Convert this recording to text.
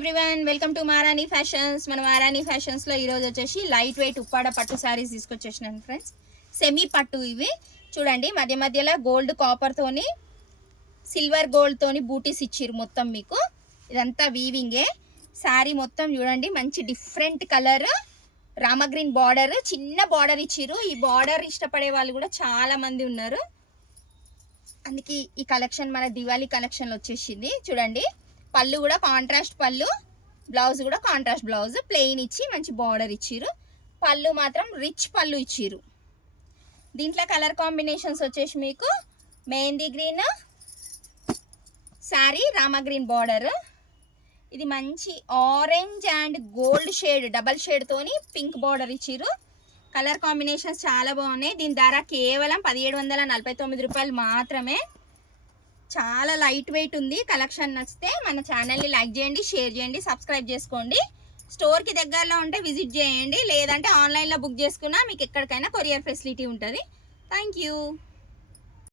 Everyone, welcome to మహారాణి fashions. మన మహారాణి ఫ్యాషన్స్లో ఈరోజు వచ్చేసి లైట్ వెయిట్ ఉప్పాడ పట్టు శారీస్ తీసుకొచ్చేసినాను ఫ్రెండ్స్. సెమీ పట్టు ఇవి చూడండి. మధ్య మధ్యలో గోల్డ్ కాపర్తోని సిల్వర్ గోల్డ్తోని బూటీస్ ఇచ్చిర్రు. మొత్తం మీకు ఇదంతా వీవింగే. శారీ మొత్తం చూడండి, మంచి డిఫరెంట్ కలర్ రామగ్రీన్ బార్డర్, చిన్న బార్డర్ ఇచ్చిర్రు. ఈ బార్డర్ ఇష్టపడే వాళ్ళు కూడా చాలా మంది ఉన్నారు. అందుకే ఈ కలెక్షన్ మన దివాళీ కలెక్షన్లో వచ్చేసింది. చూడండి, పళ్ళు కూడా కాంట్రాస్ట్ పళ్ళు, బ్లౌజ్ కూడా కాంట్రాస్ట్ బ్లౌజ్, ప్లెయిన్ ఇచ్చి మంచి బార్డర్ ఇచ్చిర్రు. పళ్ళు మాత్రం రిచ్ పళ్ళు ఇచ్చిర్రు. దీంట్లో కలర్ కాంబినేషన్స్ వచ్చేసి మీకు mehndi green sari, Rama green border, ఇది మంచి orange and gold shade double shade తోని పింక్ బార్డర్ ఇచ్చిర్రు. కలర్ కాంబినేషన్స్ చాలా బాగున్నాయి. దీని ధర కేవలం 1749 రూపాయలు మాత్రమే. చాలా లైట్ వెయిట్ ఉంది. కలెక్షన్ నచ్చితే మన ఛానల్ని లైక్ చేయండి, షేర్ చేయండి, సబ్స్క్రైబ్ చేసుకోండి. స్టోర్కి దగ్గరలో ఉంటే విజిట్ చేయండి, లేదంటే ఆన్లైన్లో బుక్ చేసుకున్నా మీకు ఎక్కడికైనా కొరియర్ ఫెసిలిటీ ఉంటుంది. Thank you.